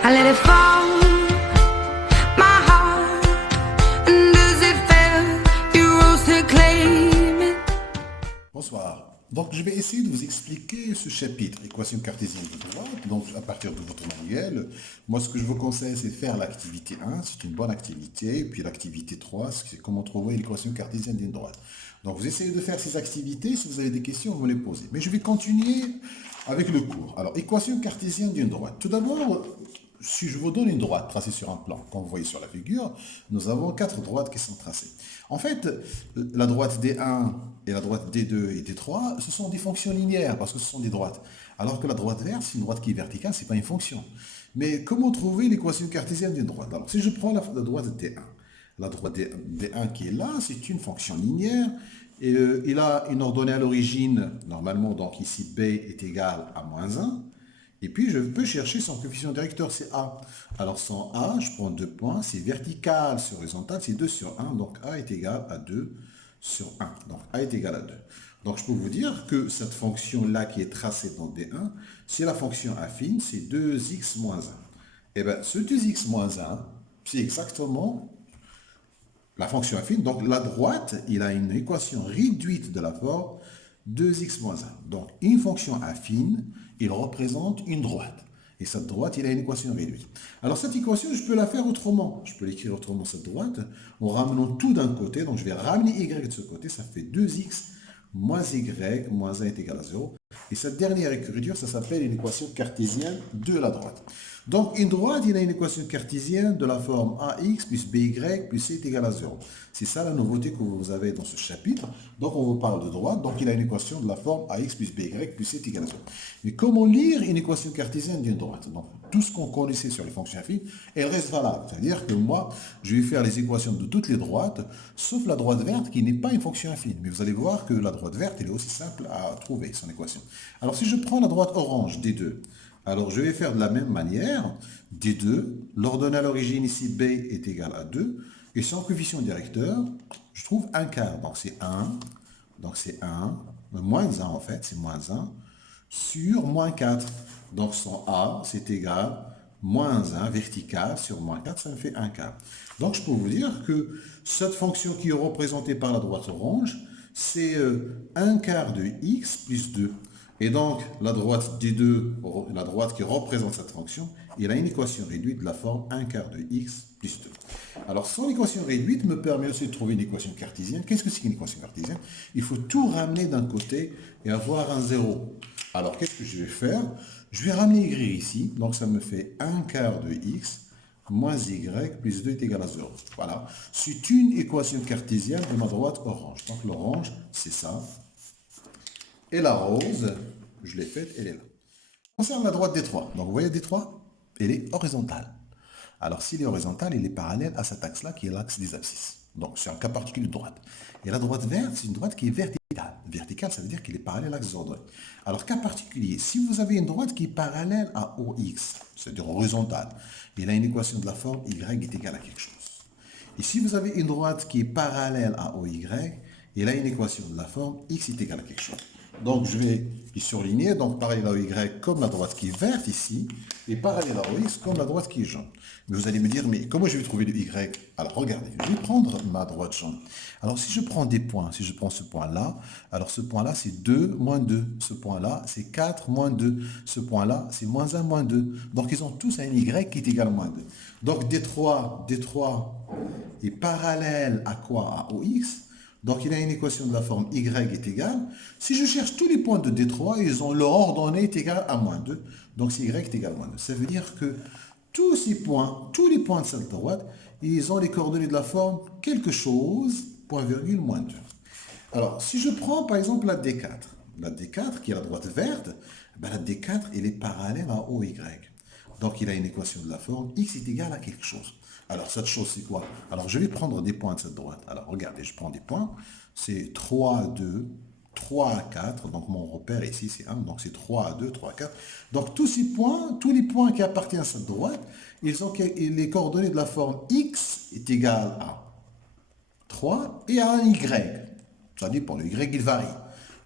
I let it fall, my heart. And does it fail you rose to claim it? Bonsoir. Donc, je vais essayer de vous expliquer ce chapitre, équation cartésienne de droite. Donc, à partir de votre manuel, moi, ce que je vous conseille, c'est de faire l'activité 1, c'est une bonne activité. Puis l'activité 3, c'est comment trouver l'équation cartésienne d'une droite. Donc, vous essayez de faire ces activités. Si vous avez des questions, vous me les posez. Mais je vais continuer avec le cours. Alors, équation cartésienne d'une droite. Tout d'abord, si je vous donne une droite tracée sur un plan, comme vous voyez sur la figure, nous avons 4 droites qui sont tracées. En fait, la droite D1 et la droite D2 et D3, ce sont des fonctions linéaires parce que ce sont des droites. Alors que la droite verte, c'est une droite qui est verticale, ce n'est pas une fonction. Mais comment trouver l'équation cartésienne d'une droite? Alors, si je prends la droite D1, la droite D1 qui est là, c'est une fonction linéaire. Et, il a une ordonnée à l'origine, normalement, donc ici B est égal à moins 1. Et puis, je peux chercher son coefficient directeur, c'est A. Alors, son A, je prends 2 points, c'est vertical sur horizontal, c'est 2 sur 1. Donc, A est égal à 2 sur 1. Donc, A est égal à 2. Donc, je peux vous dire que cette fonction-là qui est tracée dans D1, c'est la fonction affine, c'est 2x moins 1. Et bien, ce 2x moins 1, c'est exactement la fonction affine. Donc, la droite, il a une équation réduite de la forme 2x moins 1. Donc, une fonction affine, il représente une droite. Et cette droite, il a une équation réduite. Alors, cette équation, je peux la faire autrement. Je peux l'écrire autrement, cette droite, en ramenant tout d'un côté. Donc, je vais ramener y de ce côté. Ça fait 2x moins y moins 1 est égal à 0. Et cette dernière écriture, ça s'appelle une équation cartésienne de la droite. Donc, une droite, il a une équation cartésienne de la forme ax plus by plus c est égal à 0. C'est ça la nouveauté que vous avez dans ce chapitre. Donc, on vous parle de droite. Donc, il a une équation de la forme ax plus by plus c est égal à 0. Mais comment lire une équation cartésienne d'une droite? Donc, tout ce qu'on connaissait sur les fonctions affines, elle reste valable. C'est-à-dire que moi, je vais faire les équations de toutes les droites, sauf la droite verte qui n'est pas une fonction affine. Mais vous allez voir que la droite verte, elle est aussi simple à trouver, son équation. Alors, si je prends la droite orange, D2, alors je vais faire de la même manière, D2, l'ordonnée à l'origine ici, B est égal à 2, et son coefficient directeur, je trouve un quart, donc c'est 1, moins 1 en fait, c'est moins 1, sur moins 4. Donc son A, c'est égal moins 1 vertical sur moins 4, ça me fait un quart. Donc je peux vous dire que cette fonction qui est représentée par la droite orange, c'est un quart de x plus 2. Et donc, la droite D2, la droite qui représente cette fonction, il a une équation réduite de la forme 1 quart de x plus 2. Alors, son équation réduite me permet aussi de trouver une équation cartésienne. Qu'est-ce que c'est qu'une équation cartésienne? Il faut tout ramener d'un côté et avoir un 0. Alors, qu'est-ce que je vais faire? Je vais ramener y ici. Donc, ça me fait 1 quart de x moins y plus 2 est égal à 0. Voilà. C'est une équation cartésienne de ma droite orange. Donc, l'orange, c'est ça. Et la rose, je l'ai faite, elle est là. Concernant la droite D3, donc vous voyez D3, elle est horizontale. Alors s'il est horizontal, il est parallèle à cet axe-là qui est l'axe des abscisses. Donc c'est un cas particulier de droite. Et la droite verte, c'est une droite qui est verticale. Verticale, ça veut dire qu'il est parallèle à l'axe des ordonnées. Alors cas particulier, si vous avez une droite qui est parallèle à OX, c'est-à-dire horizontale, il a une équation de la forme Y est égale à quelque chose. Et si vous avez une droite qui est parallèle à OY, il a une équation de la forme X est égal à quelque chose. Donc, je vais y surligner, donc parallèle à Y comme la droite qui est verte ici, et parallèle à OX comme la droite qui est jaune. Mais vous allez me dire, mais comment je vais trouver le Y? Alors, regardez, je vais prendre ma droite jaune. Alors, si je prends des points, si je prends ce point-là, alors ce point-là, c'est 2 moins 2. Ce point-là, c'est 4 moins 2. Ce point-là, c'est moins 1 moins 2. Donc, ils ont tous un Y qui est égal à moins 2. Donc, D3 est parallèle à quoi? À OX. Donc, il a une équation de la forme y est égale. Si je cherche tous les points de D3, ils ont leur ordonnée est égale à moins 2. Donc, c'est y est égal à moins 2. Ça veut dire que tous ces points, tous les points de cette droite, ils ont les coordonnées de la forme quelque chose, point virgule, moins 2. Alors, si je prends par exemple la D4 qui est la droite verte, ben la D4, elle est parallèle à OY. Donc, il a une équation de la forme x est égal à quelque chose. Alors, cette chose, c'est quoi? Alors, je vais prendre des points de cette droite. Alors, regardez, je prends des points. C'est 3, 2, 3, 4. Donc, mon repère ici, c'est 1. Donc, c'est 3, 2, 3, 4. Donc, tous ces points, tous les points qui appartiennent à cette droite, ils ont les coordonnées de la forme x est égal à 3 et à un y. Ça dépend, le y, il varie.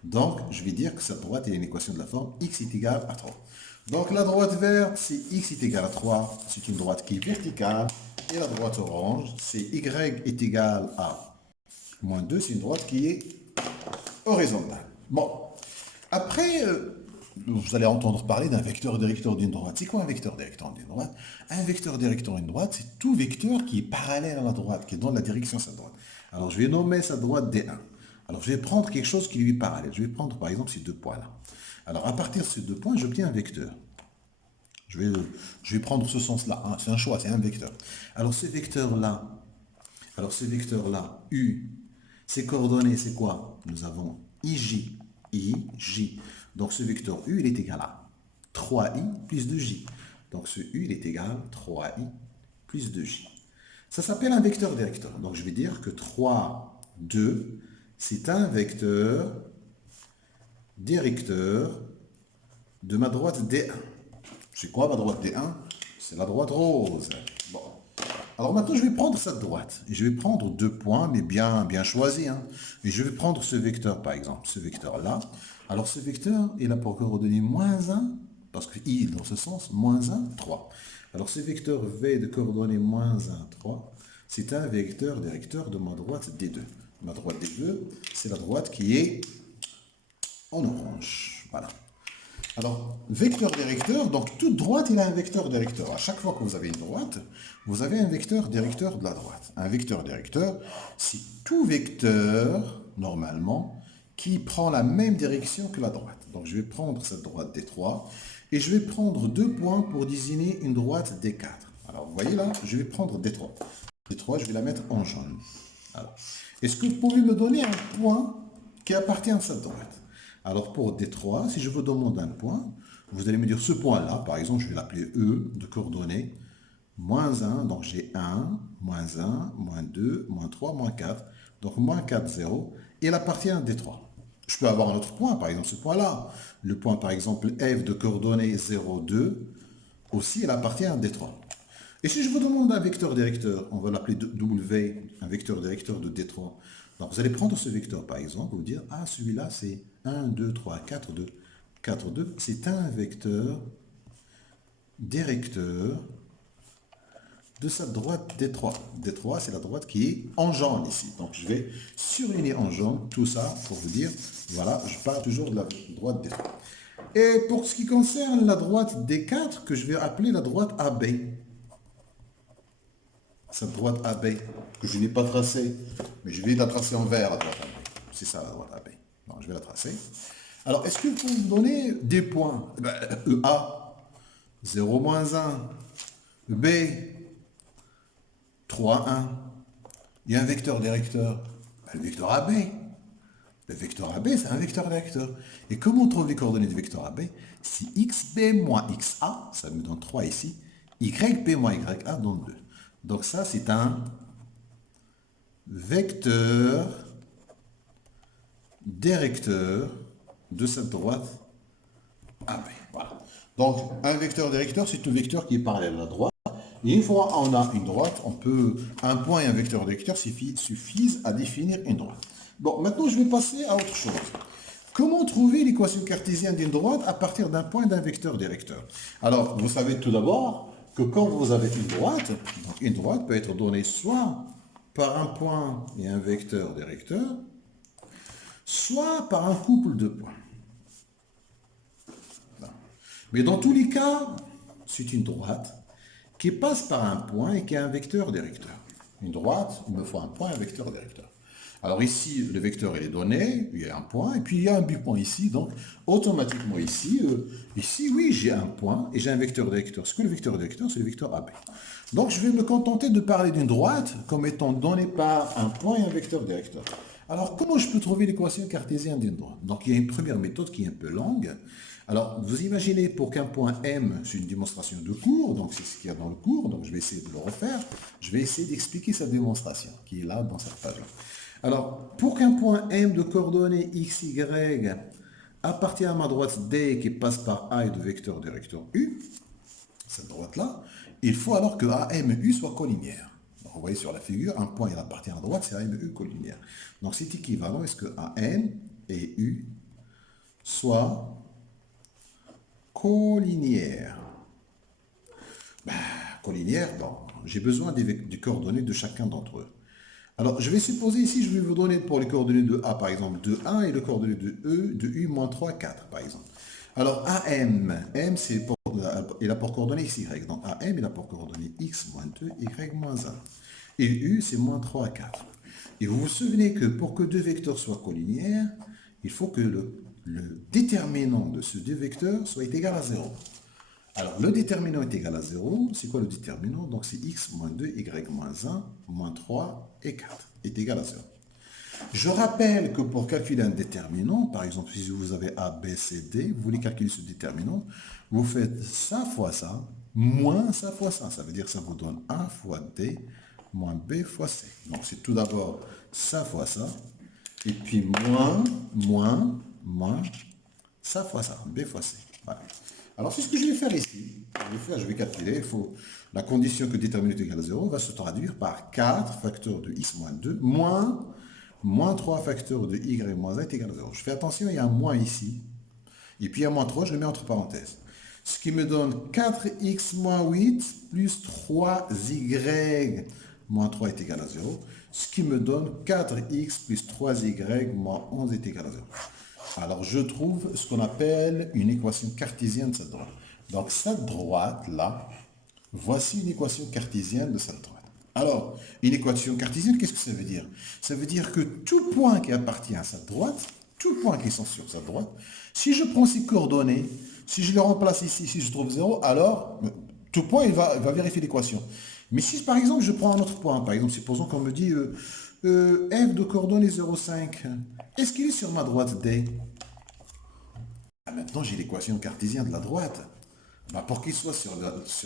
Donc, je vais dire que cette droite est une équation de la forme x est égal à 3. Donc la droite verte, c'est x est égal à 3, c'est une droite qui est verticale. Et la droite orange, c'est y est égal à moins 2, c'est une droite qui est horizontale. Bon, après, vous allez entendre parler d'un vecteur directeur d'une droite. C'est quoi un vecteur directeur d'une droite? Un vecteur directeur d'une droite, c'est tout vecteur qui est parallèle à la droite, qui est dans la direction de sa droite. Alors, je vais nommer sa droite D1. Alors, je vais prendre quelque chose qui lui est parallèle. Je vais prendre, par exemple, ces deux points-là. Alors, à partir de ces deux points, j'obtiens un vecteur. Je vais prendre ce sens-là. Hein. C'est un choix, c'est un vecteur. Alors, ce vecteur-là, U, ses coordonnées, c'est quoi? Nous avons IJ, IJ. Donc, ce vecteur U, il est égal à 3I plus 2J. Donc, ce U, il est égal à 3I plus 2J. Ça s'appelle un vecteur directeur. Donc, je vais dire que 3, 2, c'est un vecteur directeur de ma droite D1. C'est quoi ma droite D1? C'est la droite rose. Bon. Alors maintenant, je vais prendre cette droite. Et je vais prendre deux points, mais bien choisis. Hein. Et je vais prendre ce vecteur, par exemple, ce vecteur-là. Alors ce vecteur, il a pour coordonnée moins 1, parce que I, dans ce sens, moins 1, 3. Alors ce vecteur V de coordonnée moins 1, 3, c'est un vecteur directeur de ma droite D2. Ma droite D2, c'est la droite qui est en orange. Voilà. Alors, vecteur directeur, donc toute droite, il a un vecteur directeur. À chaque fois que vous avez une droite, vous avez un vecteur directeur de la droite. Un vecteur directeur, c'est tout vecteur, normalement, qui prend la même direction que la droite. Donc, je vais prendre cette droite D3 et je vais prendre deux points pour désigner une droite D4. Alors, vous voyez là, je vais prendre D3. D3, je vais la mettre en jaune. Est-ce que vous pouvez me donner un point qui appartient à cette droite? Alors pour D3, si je vous demande un point, vous allez me dire ce point-là, par exemple, je vais l'appeler E de coordonnées, moins 1, donc j'ai 1, moins 1, moins 2, moins 3, moins 4, donc moins 4, 0, et il appartient à D3. Je peux avoir un autre point, par exemple ce point-là. Le point, par exemple, F de coordonnées 0, 2, aussi, il appartient à D3. Et si je vous demande un vecteur directeur, on va l'appeler W, un vecteur directeur de D3. Donc vous allez prendre ce vecteur par exemple, vous dire, ah celui-là c'est 1, 2, 3, 4, 2. 4, 2, c'est un vecteur directeur de sa droite D3. D3 c'est la droite qui est en jaune ici. Donc je vais surligner en jaune tout ça pour vous dire, voilà, je parle toujours de la droite D3. Et pour ce qui concerne la droite D4, que je vais appeler la droite AB. Cette droite AB, que je n'ai pas tracée, mais je vais la tracer en vert, la droite AB. C'est ça la droite AB. Donc, je vais la tracer. Alors, est-ce que vous pouvez me donner des points? EA, 0, moins 1. B, 3, 1. Il y a un vecteur directeur. Le vecteur AB. Le vecteur AB, c'est un vecteur directeur. Et comment on trouve les coordonnées du vecteur AB? Si XB moins XA, ça me donne 3 ici, YB moins YA donne 2. Donc ça, c'est un vecteur directeur de cette droite AB. Voilà. Donc, un vecteur directeur, c'est un vecteur qui est parallèle à la droite. Et une fois on a une droite, un point et un vecteur directeur suffisent à définir une droite. Bon, maintenant, je vais passer à autre chose. Comment trouver l'équation cartésienne d'une droite à partir d'un point et d'un vecteur directeur? Alors, vous savez tout d'abord que quand vous avez une droite, donc une droite peut être donnée soit par un point et un vecteur directeur, soit par un couple de points. Mais dans tous les cas, c'est une droite qui passe par un point et qui a un vecteur directeur. Une droite, il me faut un point et un vecteur directeur. Alors ici, le vecteur il est donné, il y a un point, et puis il y a un bipoint ici, donc automatiquement ici, oui, j'ai un point et j'ai un vecteur directeur. Ce que le vecteur directeur, c'est le vecteur AB. Donc je vais me contenter de parler d'une droite comme étant donnée par un point et un vecteur directeur. Alors comment je peux trouver l'équation cartésienne d'une droite? Donc il y a une première méthode qui est un peu longue. Alors vous imaginez pour qu'un point M, c'est une démonstration de cours, donc c'est ce qu'il y a dans le cours, donc je vais essayer de le refaire. Je vais essayer d'expliquer cette démonstration qui est là dans cette page-là. Alors, pour qu'un point M de coordonnées x, y appartient à ma droite D qui passe par A et de vecteur directeur U, cette droite-là, il faut alors que AM et U soient collinéaires. Donc, vous voyez sur la figure, un point il appartient à la droite, c'est AM et U collinéaires. Donc c'est équivalent, est-ce que AM et U soient collinière. Collinière, bon, j'ai besoin des coordonnées de chacun d'entre eux. Alors, je vais supposer ici, je vais vous donner pour les coordonnées de A, par exemple, de 1 et les coordonnées de E, de U moins 3, 4, par exemple. Alors, AM, M, il a pour coordonnées XY. Donc, AM, il a pour coordonnées X moins 2, Y moins 1. Et U, c'est moins 3, 4. Et vous vous souvenez que pour que deux vecteurs soient colliniaires, il faut que le déterminant de ce deux vecteurs soit égal à 0. Alors, le déterminant est égal à 0. C'est quoi le déterminant? Donc, c'est x moins 2, y moins 1, moins 3 et 4 est égal à 0. Je rappelle que pour calculer un déterminant, par exemple, si vous avez A, B, C, D, vous voulez calculer ce déterminant, vous faites ça fois ça, moins ça fois ça. Ça veut dire que ça vous donne A fois D, moins B fois C. Donc, c'est tout d'abord ça fois ça, et puis moins, ça fois ça, B fois C. Voilà. Alors, c'est ce que je vais faire ici. Je vais calculer. La condition que le déterminant est égal à 0 va se traduire par 4 facteurs de x moins 2 moins 3 facteurs de y moins 1 est égal à 0. Je fais attention, il y a un moins ici. Et puis, il y a moins 3, je le mets entre parenthèses. Ce qui me donne 4x moins 8 plus 3y moins 3 est égal à 0. Ce qui me donne 4x plus 3y moins 11 est égal à 0. Alors, je trouve ce qu'on appelle une équation cartésienne de cette droite. Donc, cette droite-là, voici une équation cartésienne de cette droite. Alors, une équation cartésienne, qu'est-ce que ça veut dire? Ça veut dire que tout point qui appartient à cette droite, tout point qui sont sur cette droite, si je prends ces coordonnées, si je les remplace ici, si je trouve 0, alors tout point, il va vérifier l'équation. Mais si, par exemple, je prends un autre point, par exemple, supposons qu'on me dit f de coordonnées 0,5, est-ce qu'il est sur ma droite D? Maintenant, j'ai l'équation cartésienne de la droite. Pour qu'il soit sur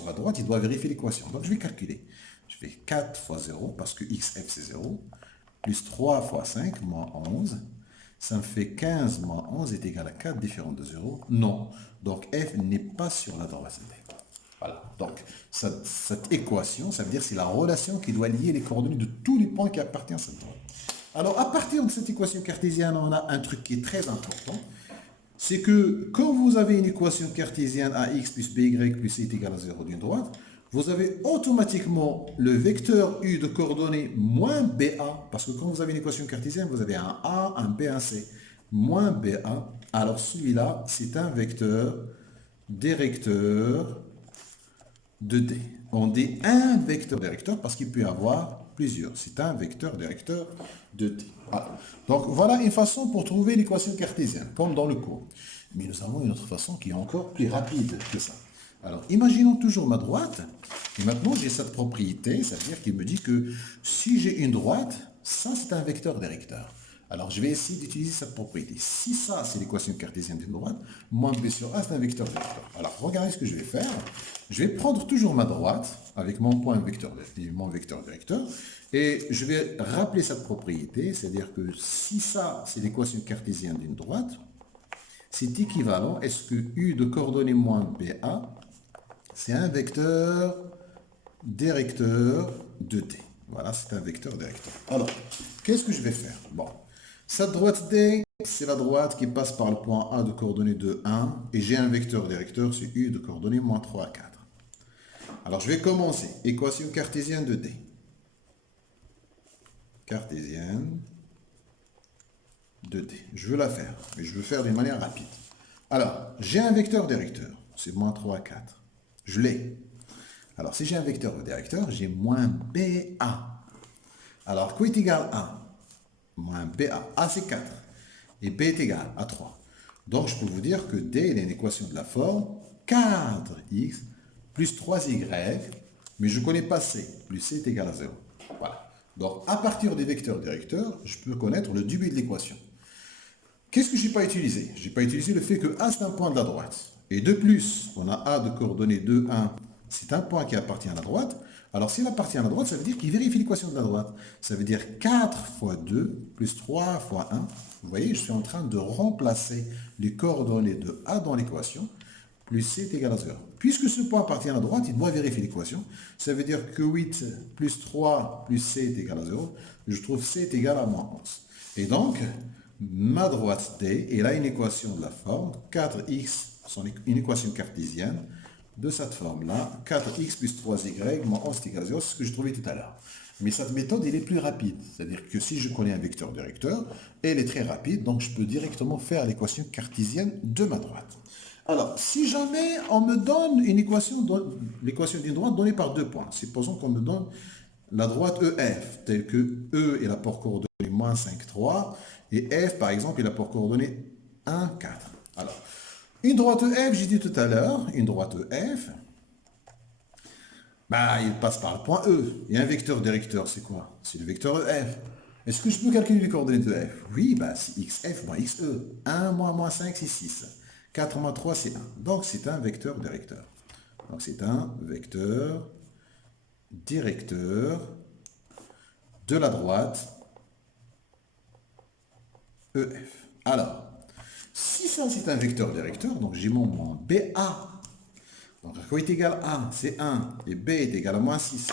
la droite, il doit vérifier l'équation. Donc, je vais calculer. Je fais 4 fois 0, parce que xf c'est 0, plus 3 fois 5, moins 11. Ça me fait 15 moins 11 est égal à 4, différent de 0. Non. Donc, f n'est pas sur la droite D. Voilà. Donc, cette équation, ça veut dire que c'est la relation qui doit lier les coordonnées de tous les points qui appartiennent à cette droite. Alors, à partir de cette équation cartésienne, on a un truc qui est très important. C'est que quand vous avez une équation cartésienne ax plus by plus c est égal à 0 d'une droite, vous avez automatiquement le vecteur u de coordonnées moins ba, parce que quand vous avez une équation cartésienne, vous avez un a, un b, un c, moins ba. Alors celui-là, c'est un vecteur directeur de D. On dit un vecteur directeur parce qu'il peut y avoir plusieurs. C'est un vecteur directeur de D. Voilà. Donc voilà une façon pour trouver l'équation cartésienne, comme dans le cours. Mais nous avons une autre façon qui est encore plus rapide que ça. Alors, imaginons toujours ma droite. Et maintenant, j'ai cette propriété, c'est-à-dire qu'il me dit que si j'ai une droite, ça, c'est un vecteur directeur. Alors, je vais essayer d'utiliser cette propriété. Si ça, c'est l'équation cartésienne d'une droite, moins b sur a, c'est un vecteur directeur. Alors, regardez ce que je vais faire. Je vais prendre toujours ma droite avec mon point vecteur, mon vecteur directeur, et je vais rappeler cette propriété, c'est-à-dire que si ça, c'est l'équation cartésienne d'une droite, c'est équivalent, est-ce que u de coordonnées moins ba, c'est un vecteur directeur de D. Voilà, c'est un vecteur directeur. Alors, qu'est-ce que je vais faire? Bon, cette droite D, c'est la droite qui passe par le point A de coordonnées de 1, et j'ai un vecteur directeur, c'est U de coordonnées moins 3 à 4. Alors, je vais commencer. Équation cartésienne de D. Cartésienne de D. Je veux la faire, mais je veux faire d'une manière rapide. Alors, j'ai un vecteur directeur, c'est moins 3 à 4. Je l'ai. Alors, si j'ai un vecteur directeur, j'ai moins BA. Alors, quoi est égal à 1? Moins BA. A, c'est 4. Et B est égal à 3. Donc, je peux vous dire que D est une équation de la forme 4x plus 3y, mais je ne connais pas C. Plus C est égal à 0. Voilà. Donc, à partir des vecteurs directeurs, je peux connaître le début de l'équation. Qu'est-ce que je n'ai pas utilisé? Je n'ai pas utilisé le fait que A, c'est un point de la droite. Et de plus, on a A de coordonnées 2, 1, c'est un point qui appartient à la droite. Alors, s'il appartient à la droite, ça veut dire qu'il vérifie l'équation de la droite. Ça veut dire 4 fois 2 plus 3 fois 1. Vous voyez, je suis en train de remplacer les coordonnées de A dans l'équation. Plus C est égal à 0. Puisque ce point appartient à la droite, il doit vérifier l'équation. Ça veut dire que 8 plus 3 plus C est égal à 0. Je trouve C est égal à moins 11. Et donc, ma droite D, elle a une équation de la forme 4x une équation cartésienne de cette forme-là, 4x plus 3y moins 11 est égal à 0, c'est ce que j'ai trouvé tout à l'heure. Mais cette méthode, elle est plus rapide. C'est-à-dire que si je connais un vecteur directeur, elle est très rapide, donc je peux directement faire l'équation cartésienne de ma droite. Alors, si jamais on me donne une équation, l'équation d'une droite donnée par 2 points, supposons qu'on me donne la droite EF, telle que E est l'apport coordonné moins 5, 3, et F, par exemple, est l'apport coordonné 1, 4. Alors, une droite EF, j'ai dit tout à l'heure, une droite EF, bah, il passe par le point E. Et un vecteur directeur, c'est quoi? C'est le vecteur EF. Est-ce que je peux calculer les coordonnées de F? Oui, bah, c'est XF moins XE. 1 moins 5, c'est 6. 4 moins 3, c'est 1. Donc, c'est un vecteur directeur. Donc, c'est un vecteur directeur de la droite EF. Alors, si ça, c'est un vecteur directeur, donc j'ai mon moins BA. Donc, A est égal à 1, c'est 1, et B est égal à moins 6.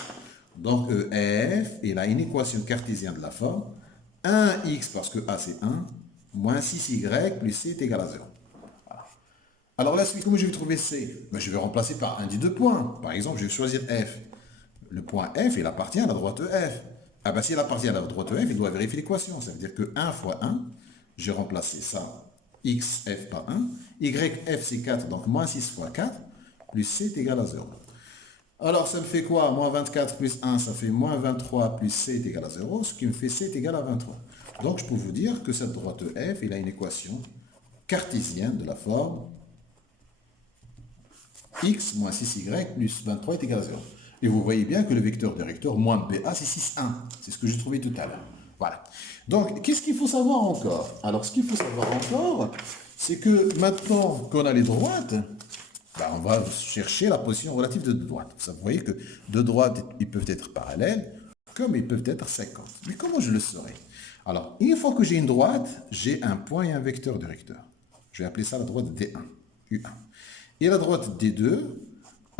Donc, EF, il a une équation cartésienne de la forme 1x, parce que A c'est 1, moins 6y plus C est égal à 0. Voilà. Alors, la suite, comment je vais trouver C? Ben, je vais remplacer par un des deux points. Par exemple, je vais choisir F. Le point F, il appartient à la droite EF. Ah ben, s'il appartient à la droite EF, il doit vérifier l'équation. Ça veut dire que 1 fois 1, j'ai remplacé ça, xf par 1. Yf, c'est 4, donc moins 6 fois 4, plus c est égal à 0. Alors, ça me fait quoi? Moins 24 plus 1, ça fait moins 23 plus c est égal à 0, ce qui me fait c est égal à 23. Donc, je peux vous dire que cette droite F, il a une équation cartésienne de la forme x moins 6y plus 23 est égal à 0. Et vous voyez bien que le vecteur directeur moins BA, c'est 6, 1. C'est ce que j'ai trouvé tout à l'heure. Voilà. Donc, qu'est-ce qu'il faut savoir encore? Alors, ce qu'il faut savoir encore, c'est que maintenant qu'on a les droites, ben, on va chercher la position relative de deux droites. Vous voyez que deux droites, ils peuvent être parallèles, comme ils peuvent être 50. Mais comment je le saurai? Alors, une fois que j'ai une droite, j'ai un point et un vecteur directeur. Je vais appeler ça la droite D1, U1. Et la droite D2,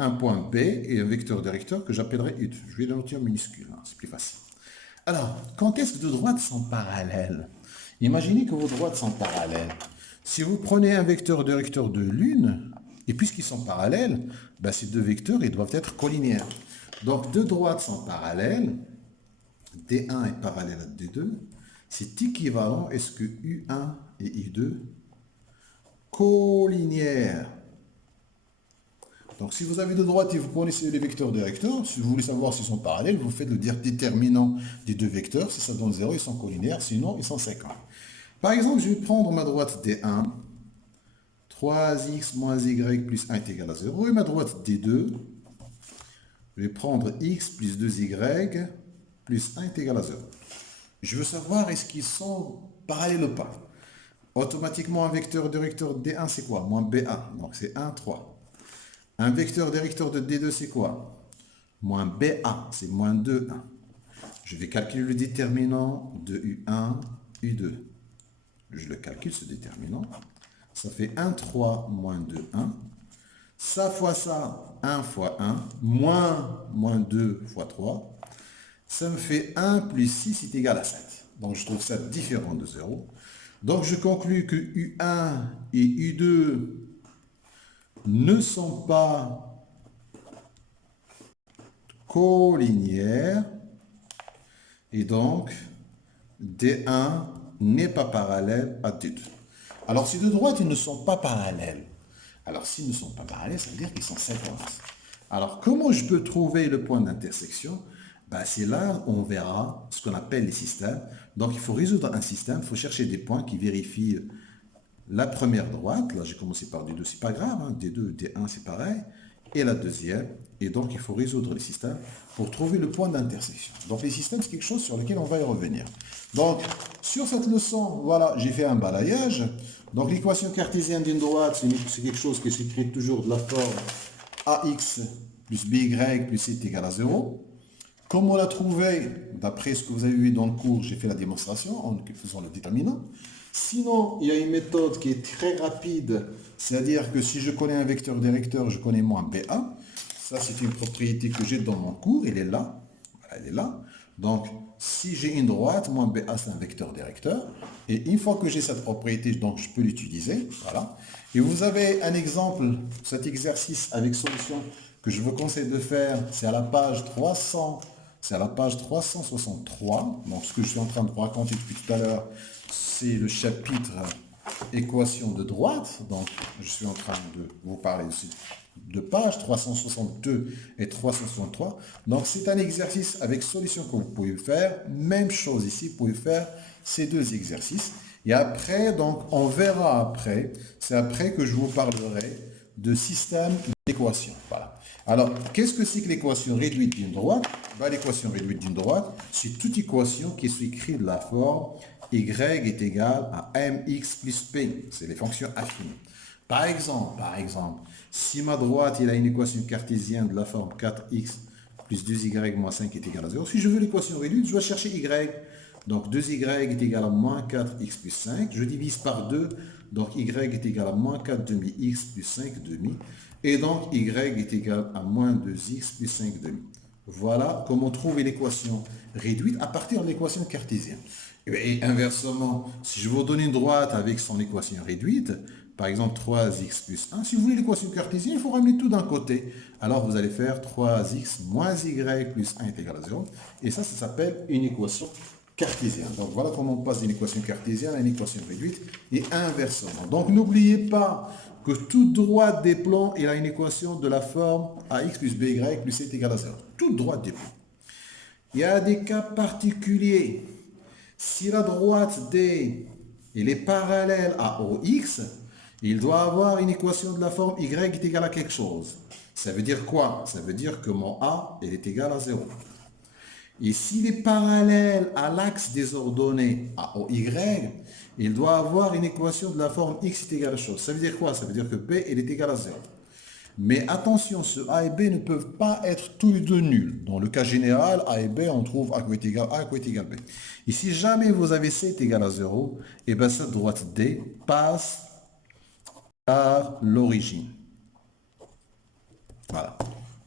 un point B et un vecteur directeur que j'appellerai U2. Je vais le noter en minuscule, hein, c'est plus facile. Alors, quand est-ce que deux droites sont parallèles? Imaginez que vos droites sont parallèles. Si vous prenez un vecteur directeur de l'une, et puisqu'ils sont parallèles, ben ces deux vecteurs ils doivent être collinéaires. Donc, deux droites sont parallèles, D1 est parallèle à D2, c'est équivalent, est-ce que U1 et U2 collinéaires? Donc, si vous avez deux droites et vous connaissez les vecteurs directeurs, si vous voulez savoir s'ils sont parallèles, vous faites le déterminant des deux vecteurs. Si ça donne 0, ils sont collinéaires, sinon ils sont 50. Par exemple, je vais prendre ma droite D1, 3x moins y plus 1 est égal à 0. Et ma droite D2, je vais prendre x plus 2y plus 1 est égal à 0. Je veux savoir est-ce qu'ils sont parallèles ou pas. Automatiquement, un vecteur directeur D1, c'est quoi? Moins BA, donc c'est 1, 3. Un vecteur directeur de D2, c'est quoi? Moins BA, c'est moins 2, 1. Je vais calculer le déterminant de U1, U2. Je le calcule, ce déterminant. Ça fait 1, 3, moins 2, 1. Ça fois ça, 1 fois 1, moins 2 fois 3. Ça me fait 1 plus 6 est égal à 7. Donc, je trouve ça différent de 0. Donc, je conclus que U1 et U2 ne sont pas collinéaires et donc D1 n'est pas parallèle à D2. Alors, si deux droites, ils ne sont pas parallèles. Alors, s'ils ne sont pas parallèles, ça veut dire qu'ils sont 50. Alors, comment je peux trouver le point d'intersection? Ben, c'est là où on verra ce qu'on appelle les systèmes. Donc, il faut résoudre un système, il faut chercher des points qui vérifient la première droite. Là, j'ai commencé par D2, c'est pas grave, hein, D2, D1, c'est pareil. Et la deuxième. Et donc, il faut résoudre les systèmes pour trouver le point d'intersection. Donc, les systèmes, c'est quelque chose sur lequel on va y revenir. Donc, sur cette leçon, voilà, j'ai fait un balayage. Donc, l'équation cartésienne d'une droite, c'est quelque chose qui s'écrit toujours de la forme AX plus BY plus C est égal à 0. Comme on l'a trouvé, d'après ce que vous avez vu dans le cours, j'ai fait la démonstration en faisant le déterminant. Sinon, il y a une méthode qui est très rapide, c'est-à-dire que si je connais un vecteur directeur, je connais moins BA. Ça, c'est une propriété que j'ai dans mon cours, elle est là. Voilà, elle est là. Donc, si j'ai une droite, moins BA, c'est un vecteur directeur. Et une fois que j'ai cette propriété, donc je peux l'utiliser. Voilà. Et vous avez un exemple, cet exercice avec solution que je vous conseille de faire, c'est à la page 300, c'est à la page 363. Donc, ce que je suis en train de vous raconter depuis tout à l'heure, c'est le chapitre équation de droite. Donc, je suis en train de vous parler aussi de pages 362 et 363. Donc, c'est un exercice avec solution que vous pouvez faire. Même chose ici, vous pouvez faire ces deux exercices. Et après, donc, on verra après. C'est après que je vous parlerai de système d'équation. Voilà. Alors, qu'est-ce que c'est que l'équation réduite d'une droite? L'équation réduite d'une droite, c'est toute équation qui s'écrit de la forme y est égal à mx plus p. C'est les fonctions affines. Par exemple, si ma droite il a une équation cartésienne de la forme 4x plus 2y moins 5 est égal à 0, si je veux l'équation réduite, je dois chercher y. Donc 2y est égal à moins 4x plus 5. Je divise par 2, donc y est égal à moins 4 demi x plus 5 demi. Et donc y est égal à moins 2x plus 5 demi. Voilà comment trouver l'équation réduite à partir de l'équation cartésienne. Et inversement, si je vous donne une droite avec son équation réduite, par exemple 3x plus 1, si vous voulez l'équation cartésienne, il faut ramener tout d'un côté. Alors vous allez faire 3x moins y plus 1 est égal à 0. Et ça s'appelle une équation cartésienne. Donc voilà comment on passe d'une équation cartésienne à une équation réduite et inversement. Donc n'oubliez pas que toute droite des plans, il a une équation de la forme ax plus by plus c est égal à 0. Toute droite des plans. Il y a des cas particuliers. Si la droite D elle est parallèle à OX, il doit avoir une équation de la forme Y est égal à quelque chose. Ça veut dire quoi? Ça veut dire que mon A elle est égal à 0. Et s'il est parallèle à l'axe des ordonnées à OY, il doit avoir une équation de la forme X est égal à chose. Ça veut dire quoi? Ça veut dire que B elle est égal à 0. Mais attention, ce A et B ne peuvent pas être tous les deux nuls. Dans le cas général, A et B, on trouve A est égal A, est égal B. Et si jamais vous avez C est égal à 0, et bien cette droite D passe par l'origine. Voilà.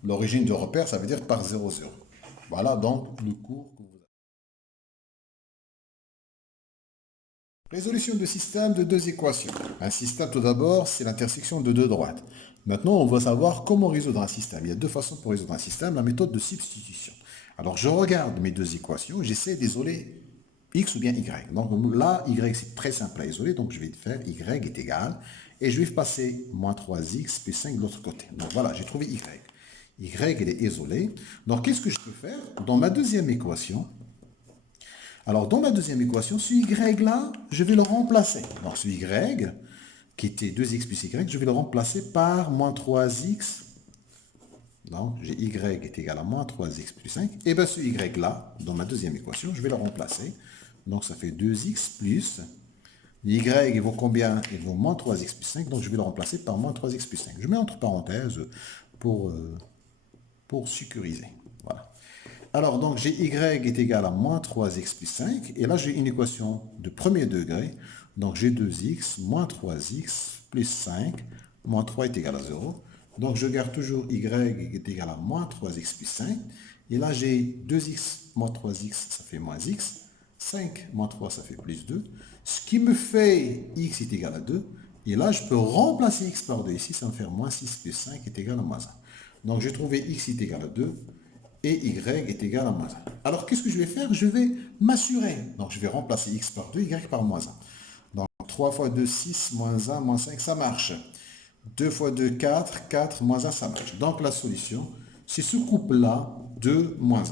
L'origine de repère, ça veut dire par 0, 0. Voilà donc le cours que vous avez. Résolution de système de deux équations. Un système, tout d'abord, c'est l'intersection de deux droites. Maintenant, on va savoir comment résoudre un système. Il y a deux façons pour résoudre un système, la méthode de substitution. Alors, je regarde mes deux équations, j'essaie d'isoler x ou bien y. Donc là, y, c'est très simple à isoler, donc je vais faire y est égal, et je vais passer moins 3x plus 5 de l'autre côté. Donc voilà, j'ai trouvé y. Y, elle est isolée. Donc, qu'est-ce que je peux faire? Dans ma deuxième équation, alors, dans ma deuxième équation, ce y-là, je vais le remplacer. Donc, ce y, qui était 2x plus y, je vais le remplacer par moins 3x. Donc, j'ai y est égal à moins 3x plus 5. Et bien, ce y-là, dans ma deuxième équation, je vais le remplacer. Donc, ça fait 2x plus. Y, il vaut combien? Il vaut moins 3x plus 5. Donc, je vais le remplacer par moins 3x plus 5. Je mets entre parenthèses pour sécuriser. Voilà. Alors, donc, j'ai y est égal à moins 3x plus 5. Et là, j'ai une équation de premier degré. Donc, j'ai 2x moins 3x plus 5. Moins 3 est égal à 0. Donc, je garde toujours y est égal à moins 3x plus 5. Et là, j'ai 2x moins 3x, ça fait moins x. 5 moins 3, ça fait plus 2. Ce qui me fait x est égal à 2. Et là, je peux remplacer x par 2 ici. Ça va me faire moins 6 plus 5 est égal à moins 1. Donc, j'ai trouvé x est égal à 2. Et y est égal à moins 1. Alors, qu'est-ce que je vais faire? Je vais m'assurer. Donc, je vais remplacer x par 2, y par moins 1. Donc, 3 fois 2, 6, moins 1, moins 5, ça marche. 2 fois 2, 4, 4, moins 1, ça marche. Donc, la solution, c'est ce couple-là, 2, moins 1.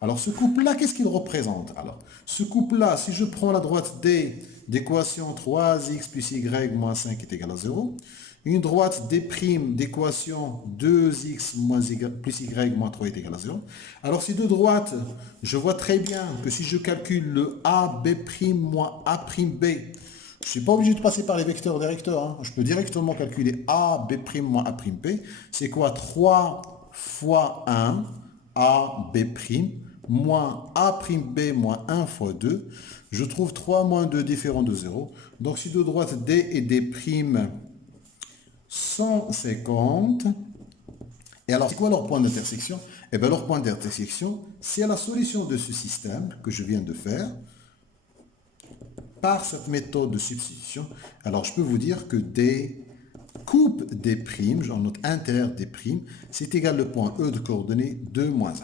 Alors, ce couple-là, qu'est-ce qu'il représente? Alors, ce couple-là, si je prends la droite D d'équation 3x plus y moins 5 est égal à 0, une droite D' d'équation 2x moins y, plus y moins 3 est égal à 0. Alors, ces deux droites, je vois très bien que si je calcule le AB' moins A'B, je ne suis pas obligé de passer par les vecteurs directeurs. Hein. Je peux directement calculer AB' moins A'B. C'est quoi? 3 fois 1, AB' moins A'B moins 1 fois 2. Je trouve 3 moins 2 différent de 0. Donc, si deux droites D et D' 150, Et alors, c'est quoi leur point d'intersection? Eh bien, leur point d'intersection, c'est la solution de ce système que je viens de faire par cette méthode de substitution. Alors, je peux vous dire que D coupe des primes, j'en note inter des primes, c'est égal le point E de coordonnées 2 moins 1.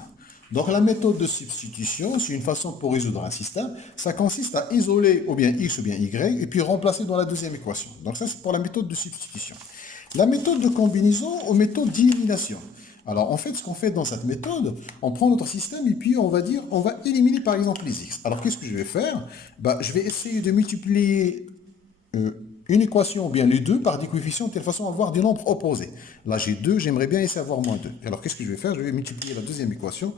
Donc, la méthode de substitution, c'est une façon pour résoudre un système. Ça consiste à isoler ou bien X ou bien Y et puis remplacer dans la deuxième équation. Donc, ça, c'est pour la méthode de substitution. La méthode de combinaison aux méthodes d'élimination. Alors, en fait, ce qu'on fait dans cette méthode, on prend notre système et puis on va dire, on va éliminer par exemple les x. Alors, qu'est-ce que je vais faire? Je vais essayer de multiplier une équation, ou bien les deux, par des coefficients de telle façon à avoir des nombres opposés. Là, j'ai 2, j'aimerais bien essayer d'avoir moins 2. Alors, qu'est-ce que je vais faire? Je vais multiplier la deuxième équation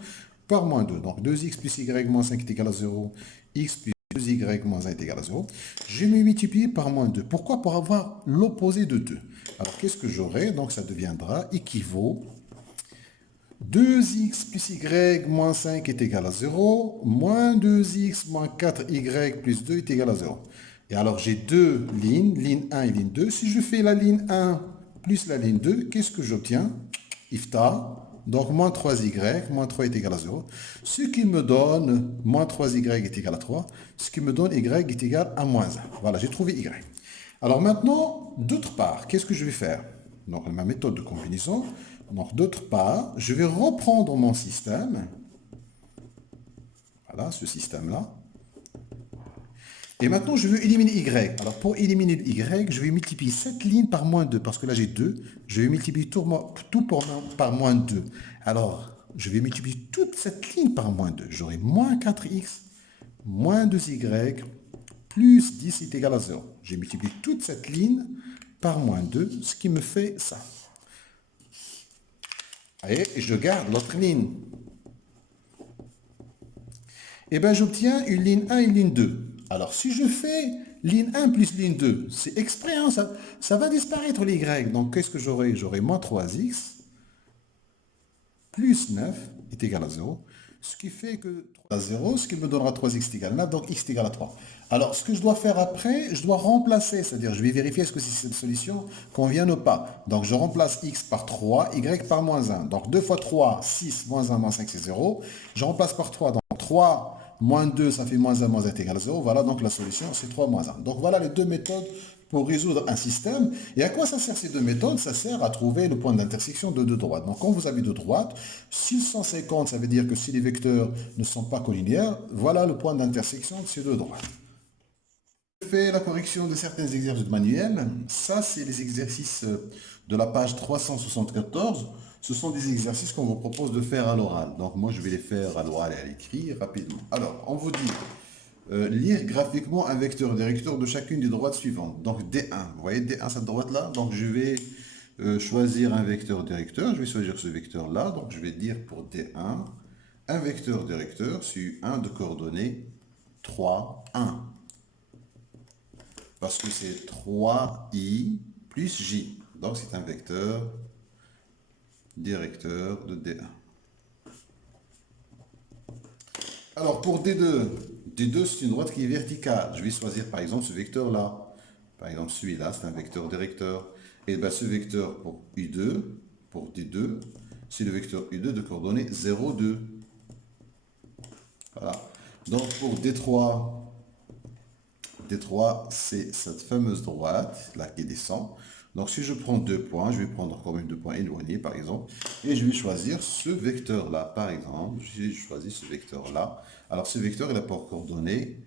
par moins 2. Donc, 2x plus y moins 5 est égal à 0, x plus 2y moins 1 est égal à 0. Je vais multiplier par moins 2. Pourquoi? Pour avoir l'opposé de 2. Alors, qu'est-ce que j'aurai? Donc, ça deviendra équivaut 2x plus y moins 5 est égal à 0, moins 2x moins 4y plus 2 est égal à 0. Et alors j'ai deux lignes, ligne 1 et ligne 2. Si je fais la ligne 1 plus la ligne 2, qu'est-ce que j'obtiens? IFTA, donc moins 3y, moins 3 est égal à 0. Ce qui me donne moins 3y est égal à 3, ce qui me donne y est égal à moins 1. Voilà, j'ai trouvé y. Alors maintenant, d'autre part, qu'est-ce que je vais faire? Donc ma méthode de combinaison. Donc d'autre part, je vais reprendre mon système. Voilà, ce système-là. Et maintenant, je veux éliminer y. Alors pour éliminer le y, je vais multiplier cette ligne par moins 2, parce que là j'ai 2. Je vais multiplier tout par moins 2. Alors, je vais multiplier toute cette ligne par moins 2. J'aurai moins 4x, moins 2y, plus 10 est égal à 0. J'ai multiplié toute cette ligne par moins 2, ce qui me fait ça. Et je garde l'autre ligne. Et bien, j'obtiens une ligne 1 et une ligne 2. Alors, si je fais ligne 1 plus ligne 2, c'est exprès, hein, ça va disparaître les y. Donc, qu'est-ce que j'aurai? J'aurai moins 3x plus 9 est égal à 0. Ce qui fait que 3 à 0, ce qui me donnera 3x est égal à 9, donc x est égal à 3. Alors, ce que je dois faire après, je dois remplacer, c'est-à-dire je vais vérifier est-ce que cette solution convient ou pas. Donc, je remplace x par 3, y par moins 1. Donc, 2 fois 3, 6, moins 1, moins 5, c'est 0. Je remplace par 3, donc 3 moins 2, ça fait moins 1 est égal à 0. Voilà, donc la solution, c'est 3 moins 1. Donc, voilà les deux méthodes pour résoudre un système. Et à quoi ça sert ces deux méthodes? Ça sert à trouver le point d'intersection de deux droites. Donc quand vous avez deux droites, 650, ça veut dire que si les vecteurs ne sont pas collinéaires, voilà le point d'intersection de ces deux droites. Je fais la correction de certains exercices manuels. Ça, c'est les exercices de la page 374. Ce sont des exercices qu'on vous propose de faire à l'oral. Donc moi, je vais les faire à l'oral et à l'écrit rapidement. Alors, on vous dit lire graphiquement un vecteur directeur de chacune des droites suivantes. Donc D1, vous voyez D1, cette droite-là. Donc je vais choisir un vecteur directeur. Je vais choisir ce vecteur-là. Donc je vais dire pour D1, un vecteur directeur sur 1 de coordonnées 3, 1. Parce que c'est 3i plus j. Donc c'est un vecteur directeur de D1. Alors pour D2, D2 c'est une droite qui est verticale. Je vais choisir par exemple ce vecteur-là. Par exemple celui-là, c'est un vecteur directeur. Et bien ce vecteur pour U2, pour D2, c'est le vecteur U2 de coordonnées 0, 2. Voilà. Donc pour D3, D3 c'est cette fameuse droite là qui descend. Donc si je prends 2 points, je vais prendre quand même 2 points éloignés par exemple, et je vais choisir ce vecteur-là par exemple, j'ai choisi ce vecteur-là. Alors ce vecteur il a pour coordonnées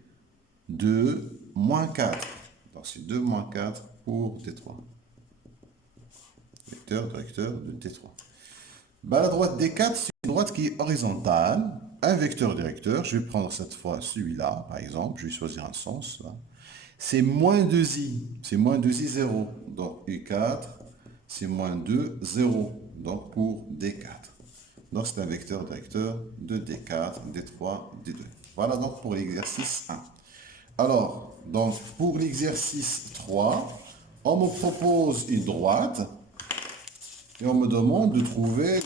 2, moins 4. Donc c'est 2, moins 4 pour D3. Vecteur directeur de D3. La droite D4 c'est une droite qui est horizontale, un vecteur directeur, je vais prendre cette fois celui-là par exemple, je vais choisir un sens là. C'est moins 2i, c'est moins 2i 0. Donc U4, c'est moins 2, 0. Donc pour D4. Donc c'est un vecteur directeur de D4, D3, D2. Voilà donc pour l'exercice 1. Alors, donc pour l'exercice 3, on me propose une droite et on me demande de trouver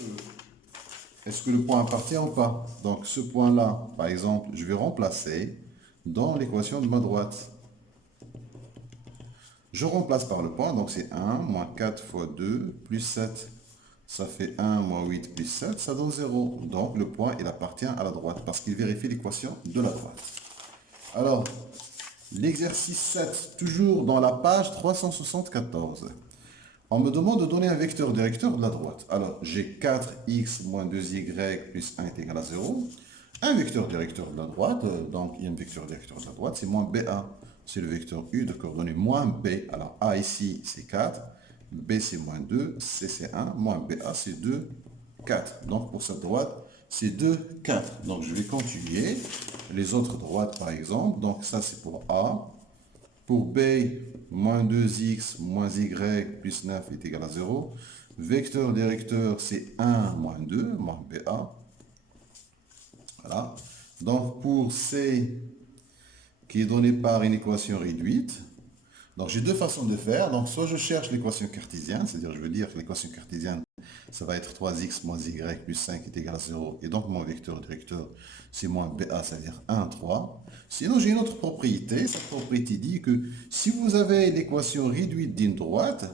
est-ce que le point appartient ou pas. Donc ce point-là, par exemple, je vais remplacer dans l'équation de ma droite. Je remplace par le point, donc c'est 1, moins 4 fois 2, plus 7. Ça fait 1 moins 8 plus 7, ça donne 0. Donc le point, il appartient à la droite parce qu'il vérifie l'équation de la droite. Alors, l'exercice 7, toujours dans la page 374. On me demande de donner un vecteur directeur de la droite. Alors, j'ai 4x moins 2y plus 1 est égal à 0. Un vecteur directeur de la droite, donc il y a un vecteur directeur de la droite, c'est moins BA. C'est le vecteur U de coordonnées moins B. Alors, A ici, c'est 4. B, c'est moins 2. C, c'est 1. Moins BA, c'est 2, 4. Donc, pour cette droite, c'est 2, 4. Donc, je vais continuer. Les autres droites, par exemple. Donc, ça, c'est pour A. Pour B, moins 2x moins y plus 9 est égal à 0. Vecteur directeur, c'est 1 moins 2, moins BA. Voilà. Donc, pour C, qui est donné par une équation réduite, donc j'ai deux façons de faire. Donc, soit je cherche l'équation cartésienne, c'est-à-dire je veux dire que l'équation cartésienne, ça va être 3x moins y plus 5 est égal à 0. Et donc, mon vecteur directeur, c'est moins BA, c'est-à-dire 1, 3. Sinon, j'ai une autre propriété. Cette propriété dit que si vous avez l'équation réduite d'une droite,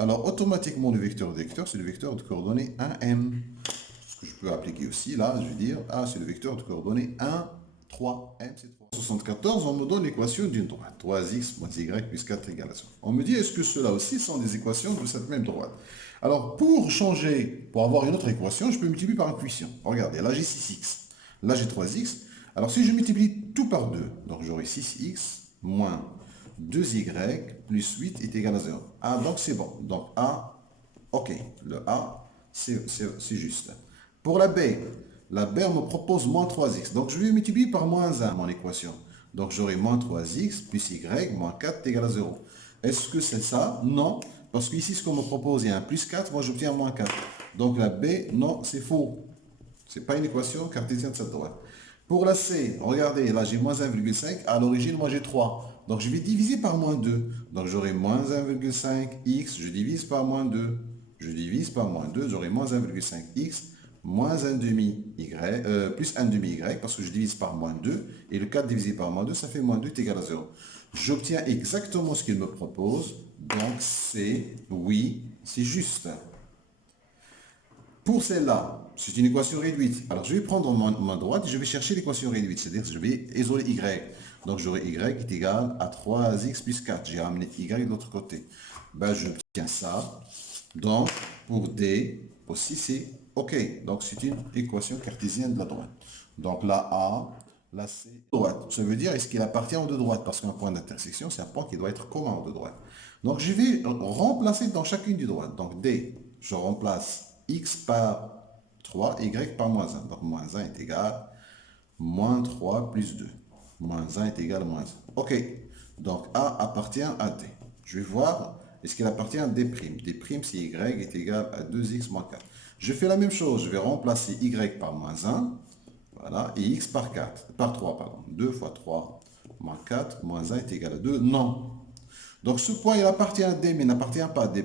alors automatiquement, le vecteur directeur, c'est le vecteur de coordonnées 1m. Ce que je peux appliquer aussi, là, je vais dire, c'est le vecteur de coordonnées 1, 3, m, c'est 3. 74, on me donne l'équation d'une droite. 3x moins y plus 4 égale à 0. On me dit, est-ce que ceux-là aussi sont des équations de cette même droite? Alors, pour changer, pour avoir une autre équation, je peux multiplier par un quotient. Regardez, là j'ai 6x, là j'ai 3x. Alors, si je multiplie tout par 2, donc j'aurai 6x moins 2y plus 8 est égal à 0. Ah, donc c'est bon. Donc A, ok, le A, c'est juste. Pour la B, on me propose moins 3x. Donc, je vais multiplier par moins 1, mon équation. Donc, j'aurai moins 3x plus y moins 4 est égal à 0. Est-ce que c'est ça? Non. Parce qu'ici, ce qu'on me propose, il y a un plus 4, moi j'obtiens moins 4. Donc, la B, non, c'est faux. Ce n'est pas une équation cartésienne de cette droite. Pour la C, regardez, là j'ai moins 1,5. À l'origine, moi j'ai 3. Donc, je vais diviser par moins 2. Donc, j'aurai moins 1,5x. Je divise par moins 2. Je divise par moins 2. J'aurai moins 1,5x moins 1 demi y, plus 1 demi y, parce que je divise par moins 2, et le 4 divisé par moins 2, ça fait moins 2 est égal à 0. J'obtiens exactement ce qu'il me propose, donc c'est oui, c'est juste. Pour celle-là, c'est une équation réduite. Alors je vais prendre ma droite et je vais chercher l'équation réduite, c'est-à-dire que je vais isoler y. Donc j'aurai y qui est égal à 3x plus 4. J'ai ramené y de l'autre côté. Ben, j'obtiens ça. Donc pour D, aussi c'est OK. Donc c'est une équation cartésienne de la droite. Donc la A, la C, droite. Ça veut dire est-ce qu'il appartient aux deux droites? Parce qu'un point d'intersection, c'est un point qui doit être commun aux deux droites. Donc je vais remplacer dans chacune des droites. Donc D, je remplace x par 3, y par moins 1. Donc moins 1 est égal à moins 3 plus 2. Moins 1 est égal à moins 1. OK. Donc A appartient à D. Je vais voir, est-ce qu'il appartient à D'? D', c'est y est égal à 2x moins 4. Je fais la même chose. Je vais remplacer y par moins 1. Voilà. Et x par 4. Par 3, pardon. 2 fois 3 moins 4. Moins 1 est égal à 2. Non. Donc ce point, il appartient à D, mais n'appartient pas à D'.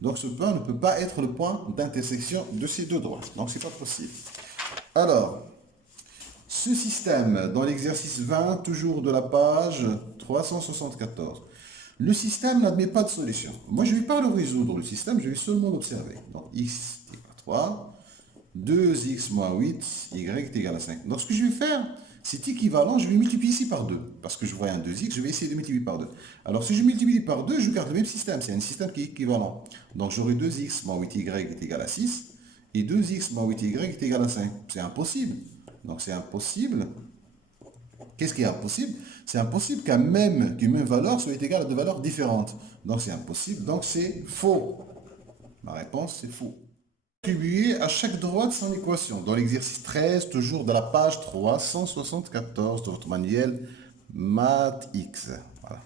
Donc ce point ne peut pas être le point d'intersection de ces deux droites. Donc c'est pas possible. Alors, ce système, dans l'exercice 20, toujours de la page 374, le système n'admet pas de solution. Moi, je ne vais pas le résoudre, le système, je vais seulement l'observer. Donc x est égal à 3, 2x moins 8, y est égal à 5. Donc ce que je vais faire, c'est équivalent, je vais multiplier ici par 2. Parce que je vois un 2x, je vais essayer de multiplier par 2. Alors si je multiplie par 2, je garde le même système. C'est un système qui est équivalent. Donc j'aurai 2x moins 8y est égal à 6. Et 2x moins 8y est égal à 5. C'est impossible. Donc c'est impossible. Qu'est-ce qui est impossible? C'est impossible qu'une même valeur soit égale à deux valeurs différentes. Donc c'est impossible. Donc c'est faux. Ma réponse, c'est faux. Attribuer à chaque droite son équation. Dans l'exercice 13, toujours de la page 374 de votre manuel MathX. Voilà.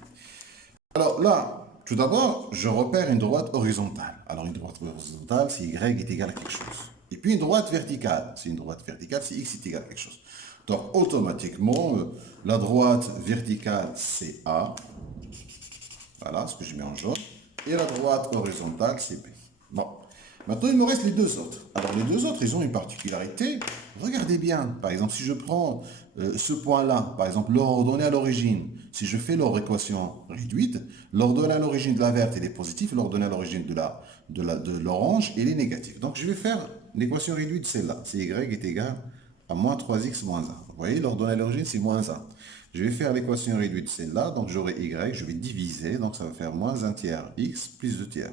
Alors là, tout d'abord, je repère une droite horizontale. Alors une droite horizontale, c'est y est égal à quelque chose. Et puis une droite verticale. C'est une droite verticale, c'est x est égal à quelque chose. Donc automatiquement, la droite verticale, c'est A. Voilà ce que je mets en jaune. Et la droite horizontale, c'est B. Bon. Maintenant, il me reste les deux autres. Alors, les deux autres, ils ont une particularité. Regardez bien. Par exemple, si je prends ce point-là, par exemple, l'ordonnée à l'origine, si je fais leur équation réduite, l'ordonnée à l'origine de la verte, elle est positive, l'ordonnée à l'origine de l'orange, elle est négative. Donc, je vais faire l'équation réduite, celle-là. C'est y est égal à moins 3x moins 1. Vous voyez, l'ordonnée à l'origine, c'est moins 1. Je vais faire l'équation réduite, celle-là. Donc, j'aurai y, je vais diviser. Donc, ça va faire moins 1 tiers x plus 2 tiers.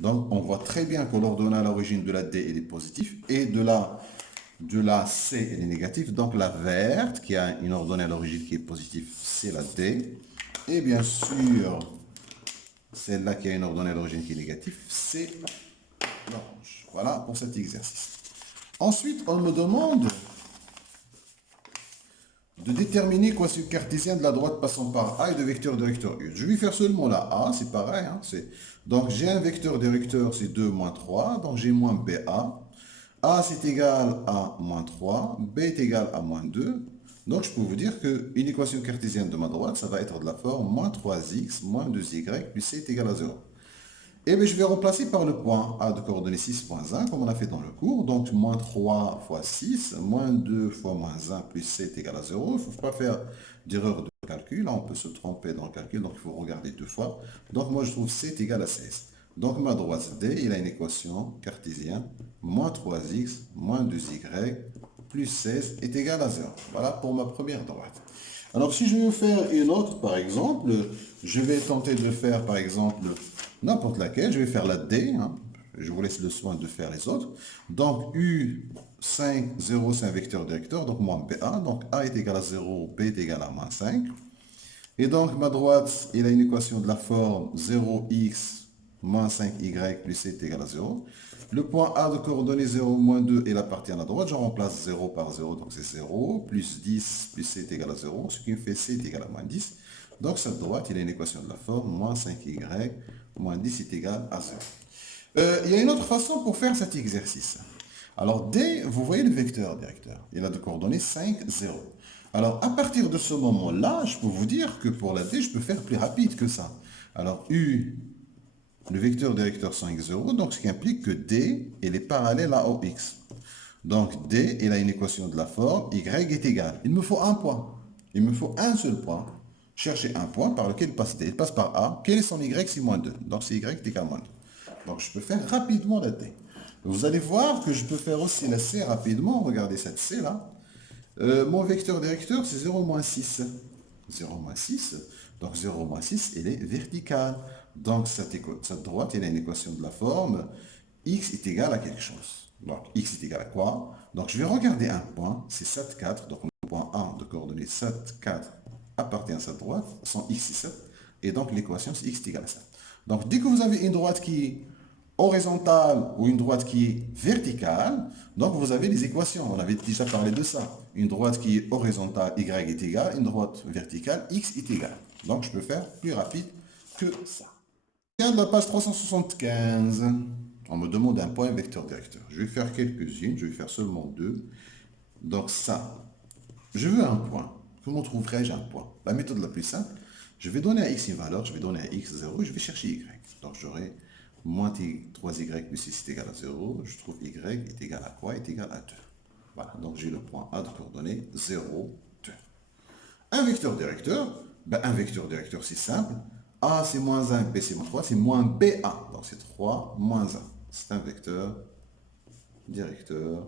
Donc, on voit très bien que l'ordonnée à l'origine de la D, elle est positive, et de la C, elle est négative. Donc, la verte, qui a une ordonnée à l'origine qui est positive, c'est la D. Et bien sûr, celle-là qui a une ordonnée à l'origine qui est négative, c'est l'orange. Voilà pour cet exercice. Ensuite, on me demande de déterminer l'équation cartésienne de la droite passant par A et de vecteur directeur U. Je vais faire seulement la A, c'est pareil. Hein, donc j'ai un vecteur directeur, c'est 2 moins 3, donc j'ai moins BA. A c'est égal à moins 3, B est égal à moins 2. Donc je peux vous dire qu'une équation cartésienne de ma droite, ça va être de la forme moins 3x moins 2y plus c est égal à 0. Et bien, je vais remplacer par le point A de coordonnées 6.1, comme on a fait dans le cours. Donc, moins 3 fois 6, moins 2 fois moins 1 plus 7 égale à 0. Il ne faut pas faire d'erreur de calcul. Là, on peut se tromper dans le calcul, donc il faut regarder deux fois. Donc, moi, je trouve 7 égale à 16. Donc, ma droite D, il a une équation cartésienne. Moins 3x, moins 2y, plus 16 est égal à 0. Voilà pour ma première droite. Alors, si je veux faire une autre, par exemple, je vais tenter de faire, par exemple, n'importe laquelle. Je vais faire la D. Hein. Je vous laisse le soin de faire les autres. Donc, U5, 0, c'est un vecteur directeur, donc moins BA. Donc, A est égal à 0, B est égal à moins 5. Et donc, ma droite, il a une équation de la forme 0x moins 5y plus c est égal à 0. Le point A de coordonnées 0, moins 2, il appartient à la droite. Je remplace 0 par 0, donc c'est 0. Plus 10 plus c est égal à 0, ce qui me fait c est égal à moins 10. Donc, cette droite, il a une équation de la forme moins 5y moins 10 est égal à 0. Il y a une autre façon pour faire cet exercice. Alors, D, vous voyez le vecteur directeur. Il a de coordonnées 5, 0. Alors, à partir de ce moment-là, je peux vous dire que pour la D, je peux faire plus rapide que ça. Alors, U, le vecteur directeur 5, 0, donc ce qui implique que D, il est parallèle à OX. Donc, D, il a une équation de la forme Y est égal. Il me faut un point. Il me faut un seul point. Chercher un point par lequel il passe D. Il passe par A. Quel est son Y? C'est moins 2. Donc, c'est Y est égal à moins 2. Donc, je peux faire rapidement la D. Vous allez voir que je peux faire aussi la C rapidement. Regardez cette C là. Mon vecteur directeur, c'est 0 moins 6. 0 moins 6. Donc 0 moins 6, elle est verticale. Donc cette droite, elle a une équation de la forme x est égal à quelque chose. Donc x est égal à quoi? Donc je vais regarder un point, c'est 7, 4. Donc le point A de coordonnées 7, 4 appartient à cette droite. Son x est 7. Et donc l'équation, c'est x est égal à 7. Donc dès que vous avez une droite qui est horizontale ou une droite qui est verticale, donc vous avez les équations. On avait déjà parlé de ça. Une droite qui est horizontale, y est égal. Une droite verticale, x est égal. Donc je peux faire plus rapide que ça. Regarde la page 375. On me demande un point vecteur directeur. Je vais faire quelques-unes. Je vais faire seulement deux. Donc ça, je veux un point. Comment trouverais-je un point? La méthode la plus simple, je vais donner à x une valeur. Je vais donner à x 0 et je vais chercher y. Donc j'aurai moins 3y plus 6 est égal à 0, je trouve y est égal à quoi? Est égal à 2. Voilà, donc j'ai le point A de coordonnées 0, 2. Un vecteur directeur, un vecteur directeur c'est simple. A c'est moins 1, B c'est moins 3, c'est moins BA. Donc c'est 3 moins 1. C'est un vecteur directeur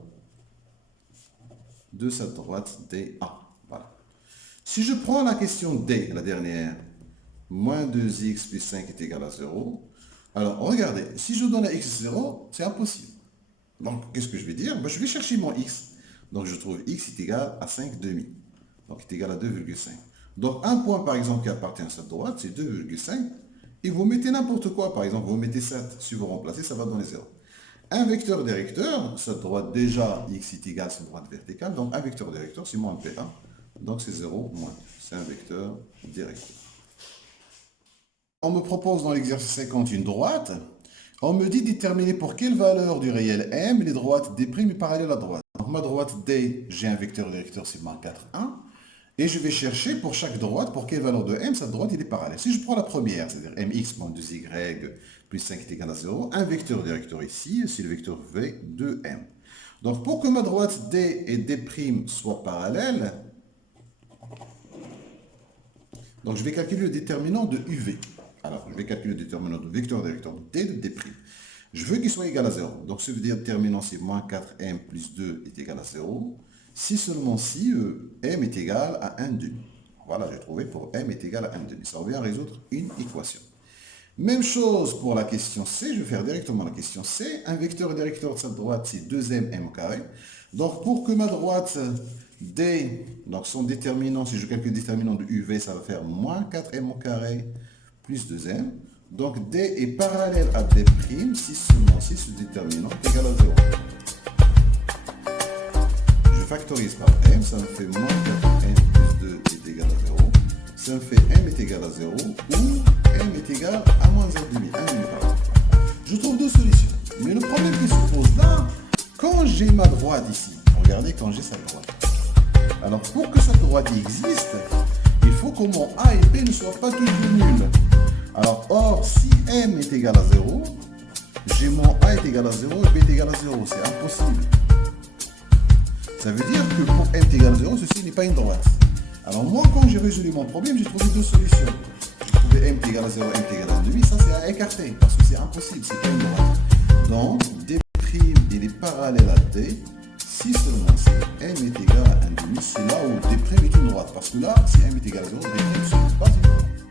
de cette droite DA. Voilà. Si je prends la question D, la dernière, moins 2x plus 5 est égal à 0, alors, regardez, si je donne à x0, c'est impossible. Donc, qu'est-ce que je vais dire? Je vais chercher mon x. Donc, je trouve x est égal à 5 demi. Donc, est égal à 2,5. Donc, un point, par exemple, qui appartient à cette droite, c'est 2,5. Et vous mettez n'importe quoi. Par exemple, vous mettez 7. Si vous remplacez, ça va donner 0. Un vecteur directeur, cette droite, déjà, x est égal, c'est une droite verticale. Donc, un vecteur directeur, c'est moins P1. Donc, c'est 0 moins 2. C'est un vecteur directeur. On me propose dans l'exercice 50 une droite. On me dit déterminer pour quelle valeur du réel M les droites D' est parallèle à la droite. Donc ma droite D, j'ai un vecteur directeur sigma 4, 1. Et je vais chercher pour chaque droite, pour quelle valeur de M, cette droite il est parallèle. Si je prends la première, c'est-à-dire mx moins 2y plus 5 est égal à 0. Un vecteur directeur ici, c'est le vecteur V de M. Donc, pour que ma droite D et D' soient parallèles, donc je vais calculer le déterminant de UV. Alors, je vais calculer le déterminant de vecteur directeur D de D'. Je veux qu'il soit égal à 0. Donc, ce déterminant, c'est moins 4M plus 2 est égal à 0. Si seulement si M est égal à 1 demi. Voilà, j'ai trouvé pour M est égal à 1 demi. Ça revient à résoudre une équation. Même chose pour la question C. Je vais faire directement la question C. Un vecteur directeur de sa droite, c'est 2M carré. Donc, pour que ma droite D, donc son déterminant, si je calcule le déterminant de UV, ça va faire moins 4M carré plus 2M. Donc, D est parallèle à D', si seulement si ce déterminant est égal à 0. Je factorise par M, ça me fait moins 4M plus 2 est égal à 0. Ça me fait M est égal à 0 ou M est égal à moins 1,5. Je trouve deux solutions. Mais le problème qui se pose là, quand j'ai ma droite ici, regardez quand j'ai cette droite. Alors, pour que cette droite existe, il faut que mon A et B ne soient pas toujours nuls. Alors, or, si M est égal à 0, j'ai mon A est égal à 0 et B est égal à 0. C'est impossible. Ça veut dire que pour M est égal à 0, ceci n'est pas une droite. Alors moi, quand j'ai résolu mon problème, j'ai trouvé deux solutions. J'ai trouvé M est égal à 0, M est égal à 1,5. Ça, c'est à écarter parce que c'est impossible, c'est pas une droite. Donc, D', il est parallèle à D. Si seulement si M est égal à 1,5, c'est là où D' est une droite. Parce que là, si M est égal à 0, D' n'est pas une droite.